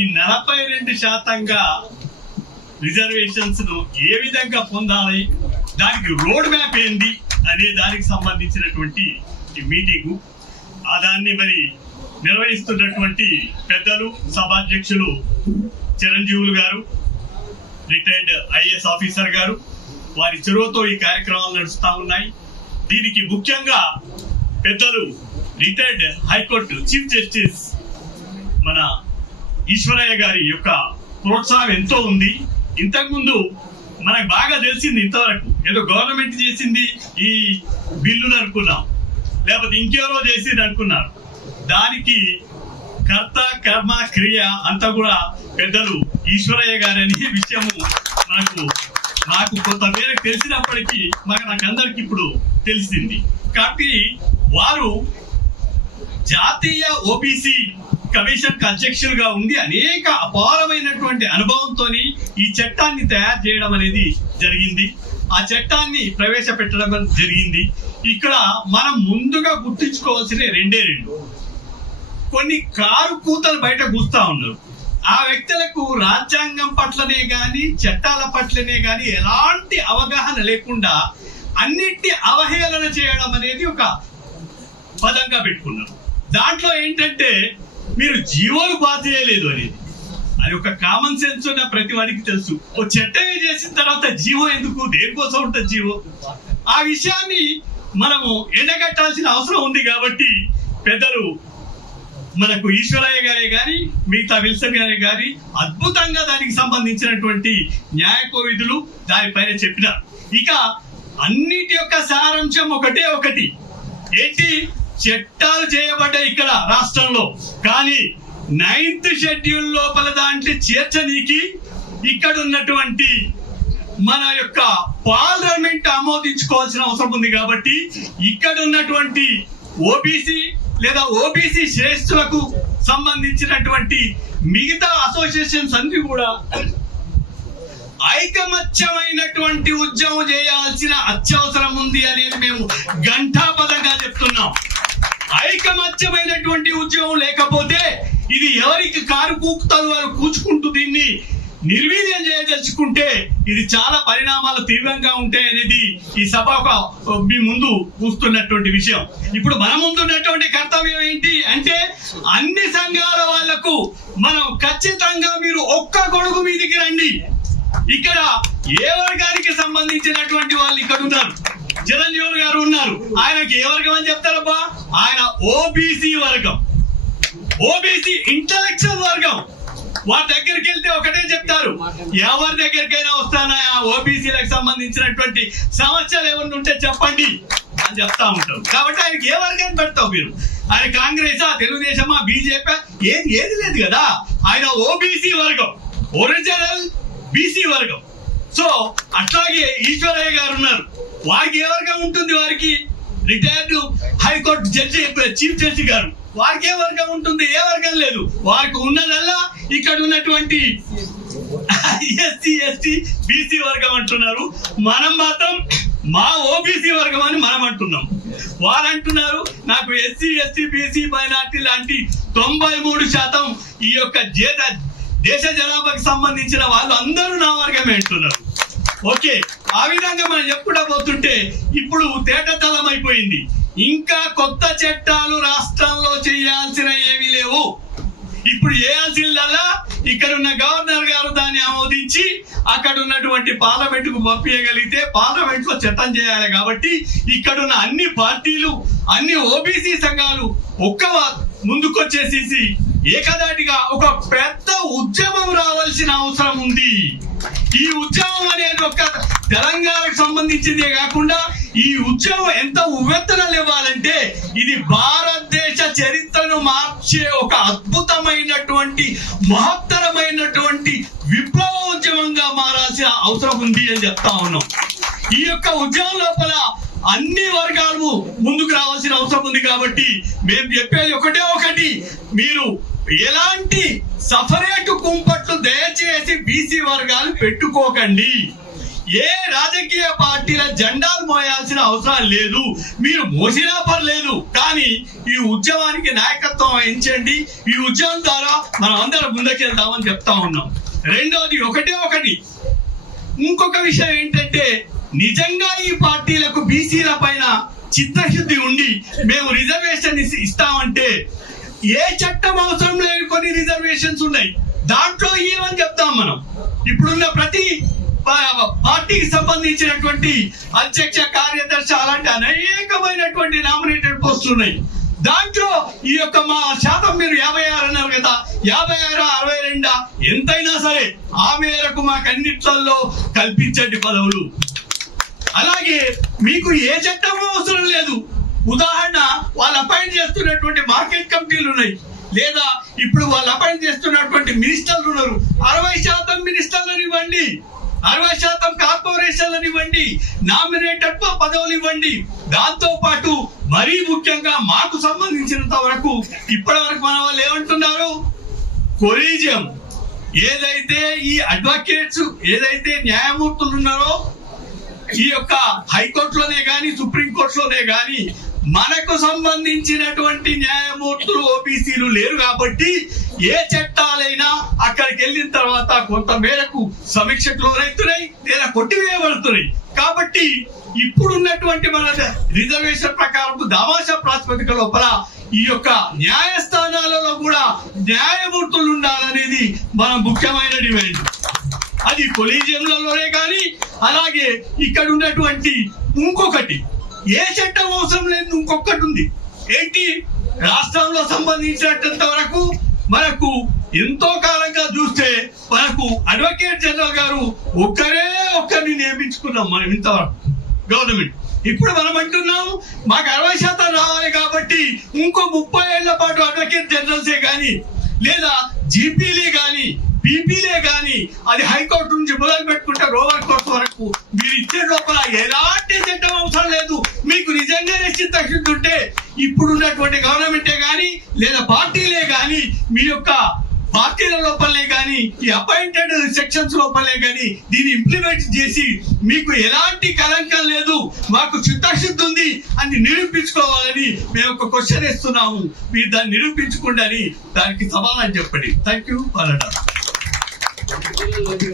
ఈ 42% రిజర్వేషన్స్ ను ఏ విధంగా పొందాలి, దానికి రోడ్ మ్యాప్ ఏంది అనే దానికి సంబంధించినటువంటి మీటింగు. దాన్ని మరి నిర్వహిస్తున్నటువంటి పెద్దలు సభాధ్యక్షులు చిరంజీవులు గారు, రిటైర్డ్ ఐఏఎస్ ఆఫీసర్ గారు, వారి చొరవతో ఈ కార్యక్రమాలు నడుస్తూ ఉన్నాయి. దీనికి ముఖ్యంగా పెద్దలు రిటైర్డ్ హైకోర్టు చీఫ్ జస్టిస్ మన ఈశ్వరయ్య గారి యొక్క ప్రోత్సాహం ఎంతో ఉంది. ఇంతకుముందు మనకు బాగా తెలిసింది, ఇంతవరకు ఏదో గవర్నమెంట్ చేసింది ఈ బిల్లులు అనుకున్నాం, లేకపోతే ఇంకెవరో చేసింది అనుకున్నారు. దానికి కర్త కర్మ క్రియ అంతా కూడా పెద్దలు ఈశ్వరయ్య గారని విషయము నాకు కొంత మేరకు తెలిసినప్పటికీ నాకందరికి ఇప్పుడు తెలిసింది. కాబట్టి వారు జాతీయ ఓబీసీ కమిషన్ అధ్యక్షులుగా ఉండి అనేక అపారమైనటువంటి అనుభవంతో ఈ చట్టాన్ని తయారు చేయడం అనేది జరిగింది. ఆ చట్టాన్ని ప్రవేశపెట్టడం జరిగింది. ఇక్కడ మనం ముందుగా గుర్తించుకోవాల్సిన రెండే కొన్ని కారు కూతలు బయట కూస్తా ఉన్నారు. ఆ వ్యక్తులకు రాజ్యాంగం పట్లనే గాని చట్టాల పట్లనే గాని ఎలాంటి అవగాహన లేకుండా అన్నిటిని అవహేళన చేయడం అనేది ఒక పదంగా పెట్టుకున్నారు. దాంట్లో ఏంటంటే మీరు జీవోలు పాస్ చేయలేదు అనేది, అది ఒక కామన్ సెన్స్ ఉన్న ప్రతి వాడికి తెలుసు. ఓ చట్టమే చేసిన తర్వాత జీవో ఎందుకు, దేనికోసం ఉంటుంది జీవో? ఆ విషయాన్ని మనము ఎండగట్టాల్సిన అవసరం ఉంది. కాబట్టి పెద్దలు మనకు ఈశ్వరయ్య గారే గాని మిగతా విల్సన్ గారే గాని అద్భుతంగా దానికి సంబంధించినటువంటి న్యాయ కోవిధులు దానిపైన చెప్పినారు. ఇక అన్నిటి యొక్క సారాంశం ఒకటి ఏంటి, చట్టాలు చేయబడ్డాయి ఇక్కడ రాష్ట్రంలో, కానీ 9th షెడ్యూల్ లోపల దాంట్లో చేర్చనీకి ఇక్కడ ఉన్నటువంటి మన యొక్క పార్లమెంట్ ఆమోదించుకోవాల్సిన అవసరం ఉంది. కాబట్టి ఇక్కడ ఉన్నటువంటి ఓబీసీ లేదా ఓబీసీ శ్రేష్ఠులకు సంబంధించినటువంటి మిగతా అసోసియేషన్స్ అన్ని కూడా ఐకమత్యమైనటువంటి ఉద్యమం చేయాల్సిన అత్యవసరం ఉంది అనేది మేము ఘంటాపదంగా చెప్తున్నాం. ఐకమత్యమైనటువంటి ఉద్యమం లేకపోతే ఇది ఎవరికి కారు కూకుతారు వారు కూర్చుకుంటూ దీన్ని నిర్వీర్యం చేయదలుచుకుంటే ఇది చాలా పరిణామాలు తీవ్రంగా ఉంటాయి అనేది ఈ సభ మీ ముందు కూస్తున్నటువంటి విషయం. ఇప్పుడు మన ముందున్నటువంటి కర్తవ్యం ఏంటి అంటే అన్ని సంఘాల వాళ్లకు మనం ఖచ్చితంగా మీరు ఒక్క గొడుగు మీదికి రండి. ఇక్కడ ఏ వర్గానికి సంబంధించినటువంటి వాళ్ళు ఇక్కడ ఉన్నారు, చిరంజీవులు గారు ఉన్నారు, ఆయనకి ఏ వర్గం అని చెప్తారబ్బా? ఆయన ఓబీసీ వర్గం, ఓబీసీ ఇంటలెక్చువల్ వర్గం. వారి దగ్గరికి వెళ్తే ఒకటే చెప్తారు, ఎవరి దగ్గరికైనా వస్తానా ఓబీసీలకు సంబంధించినటువంటి సమస్యలు ఏమన్నా ఉంటే చెప్పండి అని చెప్తా ఉంటారు. కాబట్టి ఆయనకి ఏ వర్గాన్ని పెడతావు మీరు? ఆయన కాంగ్రెసా, తెలుగుదేశమా, బీజేపీ ఏది లేదు కదా. ఆయన ఓబీసీ వర్గం, ఒరిజినల్ బీసీ వర్గం. సో అట్లాగే ఈశ్వరయ్య గారు ఉన్నారు, వారికి ఏ వర్గం ఉంటుంది? వారికి retired high court judge chief justice గారు, వారికి ఏ వర్గం ఉంటుంది? ఏ వర్గం లేదు. వారికి ఉన్నదల్లా ఇక్కడ ఉన్నటువంటి ఎస్సీ ఎస్టీ బీసీ వర్గం అంటున్నారు. మనం మాత్రం మా ఓబీసీ వర్గం అని మనం అంటున్నాం. వారు అంటున్నారు నాకు ఎస్సీ ఎస్టీ బీసీ మైనార్టీ లాంటి 93% ఈ యొక్క దేశ జనాభాకు సంబంధించిన వాళ్ళు అందరూ నా వర్గమే అంటున్నారు. ఓకే, ఆ విధంగా మనం చెప్పుకుంటా పోతుంటే ఇప్పుడు తేటతలం అయిపోయింది. ఇంకా కొత్త చట్టాలు రాష్ట్రంలో చేయాల్సిన ఏమీ లేవు. ఇప్పుడు చేయాల్సిందల్లా ఇక్కడ ఉన్న గవర్నర్ గారు దాన్ని ఆమోదించి అక్కడ ఉన్నటువంటి పార్లమెంట్ కు పంపించగలిగితే పార్లమెంట్ లో చట్టం చేయాలి. కాబట్టి ఇక్కడున్న అన్ని పార్టీలు, అన్ని ఓబీసీ సంఘాలు ఒక్క ముందుకొచ్చేసేసి ఏకదాటిగా ఒక పెద్ద ఉద్యమం రావాల్సిన అవసరం ఉంది. ఈ ఉద్యమం అనేది ఒక తెలంగాణకు సంబంధించిందే కాకుండా ఈ ఉద్యమం ఎంత ఉవ్వెత్తనలు ఇవ్వాలంటే ఇది భారతదేశ చరిత్రను మార్చే ఒక అద్భుతమైనటువంటి మహత్తరమైనటువంటి విప్లవ ఉద్యమంగా మారాల్సిన అవసరం ఉంది అని చెప్తా ఉన్నాం. ఈ యొక్క ఉద్యమం లోపల అన్ని వర్గాలు ముందుకు రావాల్సిన అవసరం ఉంది. కాబట్టి మేము చెప్పేది ఒకటి, మీరు ఎలాంటి సపరేట్ కుంపట్లు దయచేసి బీసీ వర్గాలు పెట్టుకోకండి. ఏ రాజకీయ పార్టీల జెండాలు మోయాల్సిన అవసరం లేదు, మీరు మోసినా పర్లేదు, కానీ ఈ ఉద్యమానికి నాయకత్వం వహించండి. ఈ ఉద్యమం ద్వారా మనం అందరం ముందుకెళ్దామని చెప్తా ఉన్నాం. రెండోది ఒకటి ఇంకొక విషయం ఏంటంటే, నిజంగా ఈ పార్టీలకు బీసీల పైన చిత్తశుద్ధి ఉండి మేము రిజర్వేషన్ ఇస్తామంటే ఏ చట్టం అవసరం లేని కొన్ని రిజర్వేషన్స్ ఉన్నాయి, దాంట్లో ఏమని చెప్తాం మనం. ఇప్పుడున్న ప్రతి పార్టీకి సంబంధించినటువంటి అధ్యక్ష, కార్యదర్శి అలాంటి అనేకమైనటువంటి నామినేటెడ్ పోస్టులు ఉన్నాయి. దాంట్లో ఈ యొక్క మా శాతం మీరు 56 అన్నారు కదా, 56, 62 ఎంతైనా సరే ఆ మేరకు మాకు అన్నిట్లలో కల్పించండి పదవులు. అలాగే మీకు ఏ చట్టమో అవసరం లేదు. ఉదాహరణ, వాళ్ళు అపాయింట్ చేస్తున్నటువంటి మార్కెట్ కమిటీలు ఉన్నాయి, లేదా ఇప్పుడు వాళ్ళు అపాయింట్ చేస్తున్నటువంటి మినిస్టర్లు ఉన్నారు. 60% మినిస్టర్లను ఇవ్వండి, 60% కార్పొరేషన్లను ఇవ్వండి, నామినేటెడ్ పదవులు ఇవ్వండి. దాంతో పాటు మరీ ముఖ్యంగా మాకు సంబంధించినంత వరకు ఇప్పటి వరకు మన వాళ్ళు ఏమంటున్నారు, కొలీజియం ఏదైతే ఈ అడ్వకేట్స్ ఏదైతే న్యాయమూర్తులు ఉన్నారో ఈ యొక్క హైకోర్టులోనే గాని సుప్రీంకోర్టులోనే గాని మనకు సంబంధించినటువంటి న్యాయమూర్తులు ఓబీసీలు లేరు కాబట్టి ఏ చట్టాలైనా అక్కడికి వెళ్ళిన తర్వాత కొంత మేరకు సమీక్షకు లోనవుతున్నాయి లేదా కొట్టివేయబడుతున్నాయి. కాబట్టి ఇప్పుడున్నటువంటి మన రిజర్వేషన్ ప్రకారం దామాషా ప్రాతిపదిక లోపల ఈ యొక్క న్యాయస్థానాలలో కూడా న్యాయమూర్తులు ఉండాలనేది మన ముఖ్యమైన డిమాండ్. అది కొలీజియంలలోనే కానీ, అలాగే ఇక్కడ ఉన్నటువంటి ఇంకొకటి ఏ చట్టం అవసరం లేదు, ఇంకొకటి ఉంది. ఏంటి, రాష్ట్రంలో సంబంధించినంత వరకు మనకు ఎంతో కాలంగా చూస్తే మనకు అడ్వకేట్ జనరల్ గారు ఒక్కరిని నియమించుకున్నాం మనం ఇంతవరకు గవర్నమెంట్. ఇప్పుడు మనం అంటున్నాం మాకు 60% రావాలి కాబట్టి ఇంకో 30 ఏళ్ల పాటు అడ్వకేట్ జనరల్సే కానీ లేదా జీపీలే కానీ పీపీలే కానీ అది హైకోర్టు నుంచి మొదలు పెట్టుకుంటే రోవర్ కోర్టు వరకు మీరు ఇచ్చే లోపల ఎలాంటి చట్టం అవసరం లేదు. మీకు నిజంగానే చిత్తశుద్ధి ఉంటే ఇప్పుడున్నటువంటి గవర్నమెంటే కానీ లేదా పార్టీలే కానీ మీ యొక్క పార్టీల లోపలే కానీ ఈ అపాయింటెడ్ సెక్షన్స్ లోపలే కానీ దీన్ని ఇంప్లిమెంట్ చేసి మీకు ఎలాంటి కలంకం లేదు, మాకు చిత్తశుద్ధి ఉంది అని నిరూపించుకోవాలని మేము ఒక క్వశ్చన్ ఇస్తున్నాము. మీరు దాన్ని నిరూపించుకోండి అని దానికి సమాధానం చెప్పండి. Thank you.